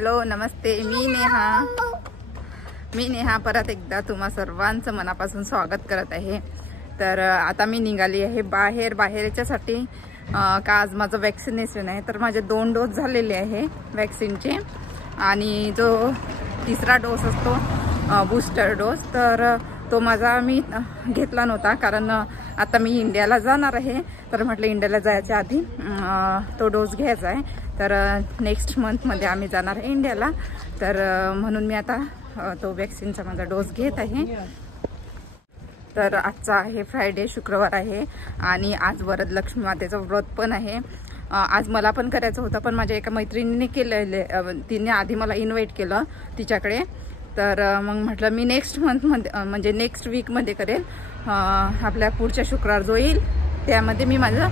Hello नमस्ते, मी नेहा परत एकदा तुम्हा सर्वांचं मनापासून स्वागत करत आहे। तर आता मी निघाली आहे बाहेर याच्यासाठी का आज माझं वॅक्सिनेशन आहे। तर माझे 2 डोस झालेले आहे वॅक्सिनचे आणि जो तिसरा डोस असतो बूस्टर डोस, तर तो माझा मी घेतला नव्हता कारण आता मी इंडियाला जाणार आहे। तर म्हटलं इंडियाला जायच्या आधी तो डोस घ्यायचा आहे। तर नेक्स्ट मंथमध्ये आम्ही जाणार आहे इंडियाला, तर म्हणून मी आता तो वॅक्सिनचा माझा डोस घेत आहे। तर आजचा आहे फ्रायडे, शुक्रवार आहे आणि आज वरद लक्ष्मी मातेचं व्रत पण आहे। आज मला पण करायचं होतं पण माझ्या एका मैत्रिणीने केलेले, तिने आधी मला इन्व्हाइट केलं तिच्याकडे। तर मग म्हटलं मी नेक्स्ट मंथमध्ये म्हणजे नेक्स्ट वीकमध्ये करेल, आपल्या पुढच्या शुक्रवार जो येईल त्यामध्ये मी माझं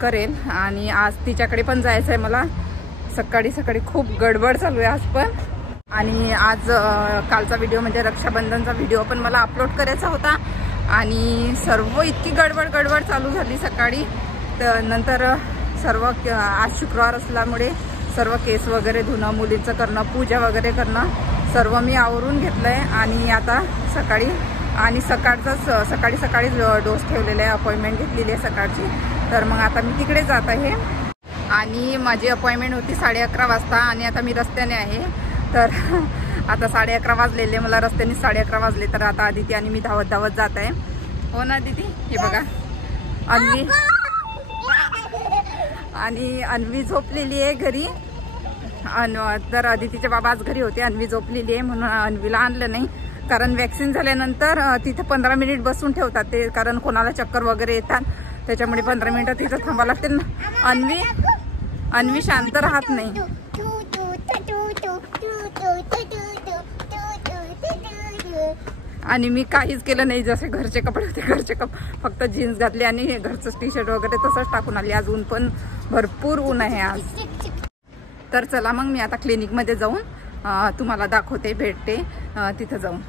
करेल। आणि आज तिच्याकडे पण जायचं आहे मला। सकाळी खूप गडबड चालू आहे आज पण। आणि आज कालचा व्हिडिओ म्हणजे रक्षाबंधनचा व्हिडिओ पण मला अपलोड करायचा होता आणि सर्व इतकी गडबड चालू झाली सकाळी। तर नंतर सर्व आज शुक्रवार असल्यामुळे सर्व केस वगैरे धुणं, मुलींचं करणं, पूजा वगैरे करणं सर्व मी आवरून घेतलंय। आणि आता सकाळी सकाळी डोस ठेवलेला आहे, अपॉइंटमेंट घेतलेली आहे सकाळची। तर मग आता मी तिकडे जात आहे आणि माझी अपॉइंटमेंट होती 11:30 वाजता आणि आता मी रस्त्याने आहे। तर आता 11:30 वाजलेले, मला रस्त्याने 11:30 वाजले। तर आता आदिती आणि मी धावत जात आहे। हो ना दीदी, हे बघा अन्वी झोपलेली आहे घरी। तर आदितीचे बाबा आज घरी होते, अन्वी झोपलेली आहे म्हणून अन्वीला आणलं नाही। कारण वॅक्सिन झाल्यानंतर तिथे 15 मिनिट बसून ठेवतात ते, कारण कोणाला चक्कर वगैरे येतात त्याच्यामुळे 15 मिनिटं तिथं थांबावं लागते ना। अन्वी शांत राहत नाही। आणि मी काहीच केलं नाही, जसे घरचे कपडे होते फक्त जीन्स घातली आणि घरचं टी-शर्ट वगैरे तसंच टाकून आली। आज ऊन पण भरपूर ऊन आहे आज। तर चला मग मी आता क्लिनिकमध्ये जाऊन तुम्हाला दाखवते, भेटते तिथं जाऊन।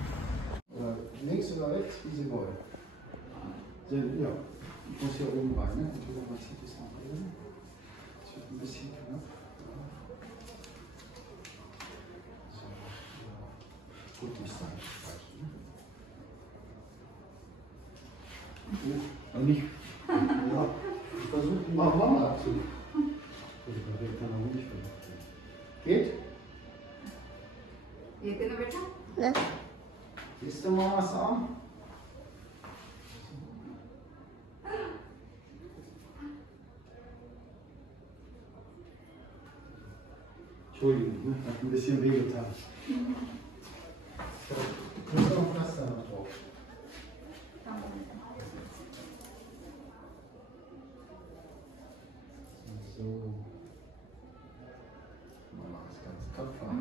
Und ich, ja, ich versuche mal Mama zu. Das kann auch nicht versuchen. Geht? येते ना बेटा? Ja. Siehst du Mamas Arm? Entschuldigung, ne? Hat ein bisschen wehgetan. So, muss noch Pflaster noch drauf. So. Mama ist ganz tapfer.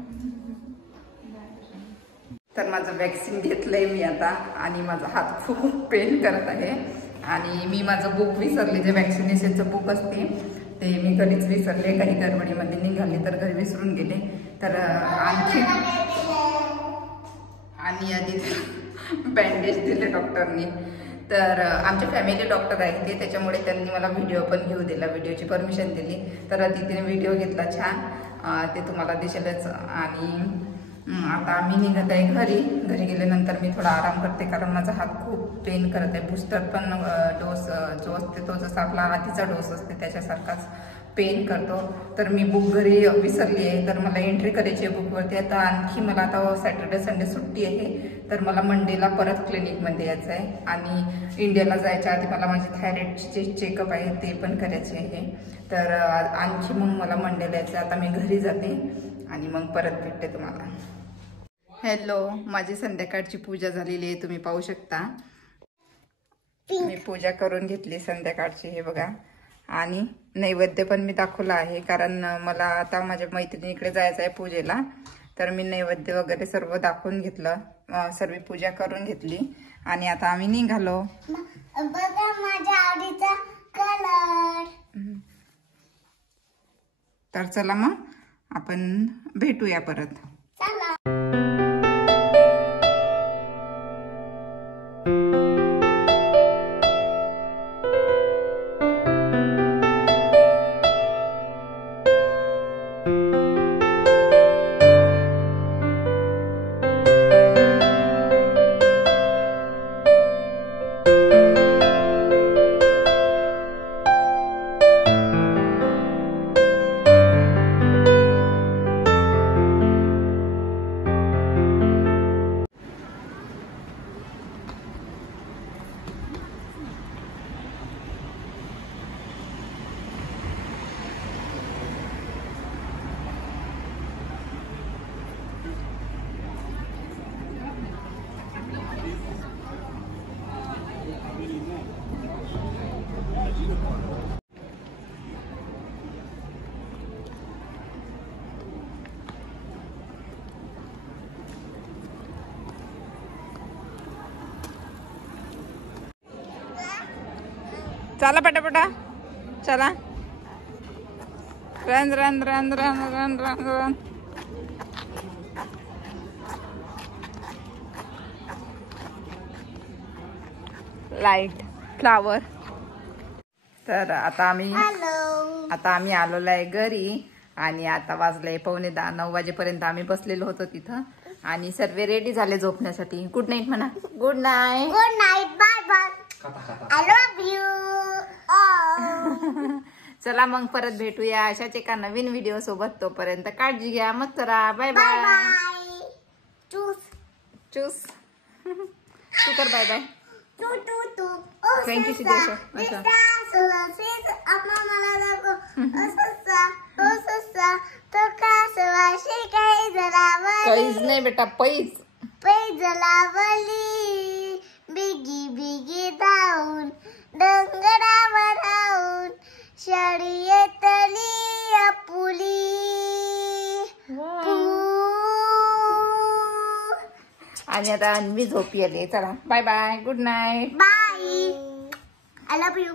तर माझं vaccine घेतलंय मी आता आणि माझा हात खूप पेन करत आहे। आणि मी माझं बुक विसरले, जे वॅक्सिनेशनचं बुक असते ते मी घरीच विसरले, काही गडबडीमध्ये निघाले तर घरी विसरून गेले। तर आणि आधी बँडेज दिले डॉक्टरनी। तर आमचे फॅमिली डॉक्टर आहे ते, त्याच्यामुळे त्यांनी मला व्हिडिओ पण घेऊ दिला, व्हिडिओची परमिशन दिली। तर तिथे व्हिडिओ घेतला छान, ते तुम्हाला दिसेलच। आणि आता मी निघत आहे घरी गेल्यानंतर मी थोडा आराम करते कारण माझा हात खूप पेन करत आहे। बूस्टर पण डोस जो असते तो जसा आपला आधीचा डोस असते त्याच्यासारखाच पेन करतो। तर मी बुक घरी विसरली आहे, तर मला एंट्री करायची आहे बुकवरती। आता आणखी मला आता सॅटर्डे संडे सुट्टी आहे, तर मला मंडेला परत क्लिनिकमध्ये यायचं आहे। आणि इंडियाला जायच्या आधी मला माझे थायरॉइडचे चेकअप आहे ते पण करायचे आहे। तर आणखी मग मला मंडेला यायचं आहे। आता मी घरी जाते आणि मग परत भेटते तुम्हाला। हॅलो, माझी संध्याकाळची पूजा झालेली आहे, तुम्ही पाहू शकता। मी पूजा करून घेतली संध्याकाळची, हे बघा। आणि नैवेद्य पण मी दाखवला आहे कारण मला आता माझ्या मैत्रिणीकडे जायचं आहे पूजेला। तर मी नैवेद्य वगैरे सर्व दाखवून घेतलं, सर्व पूजा करून घेतली आणि आता आम्ही निघालो। बघा माझ्या आवडीचा कलर। तर चला मग आपण भेटूया परत। चला। चला पटापटा चला. Run run run run run run run. Light flower. तर आता आम्ही आलेलो आहे घरी आणि आता वाजलंय 8:45 9 वाजेपर्यंत आम्ही बसलेलो होतो तिथं आणि सर्व रेडी झाले झोपण्यासाठी. गुड नाईट म्हणा. Good night. Good night. Bye bye. I love you. चला मग परत भेटूया अशाच एका नवीन व्हिडिओ सोबत. तोपर्यंत काळजी घ्या. मग चला बाय बाय बाय. बाय. चूस चूस. तू कर बाय बाय. तू तू तू. Thank you, Siddhesha. अच्छा. अम्मा मला दाखव. तो कासवाशी काही जलावली. काहीच नाही बेटा पैज. जलावली बिगी बिगी धावून डोंगरावर धावून शाळी येतली आपुली. आणि आता अन्वी झोपी आली. चला bye bye. Good night. Bye. I love you.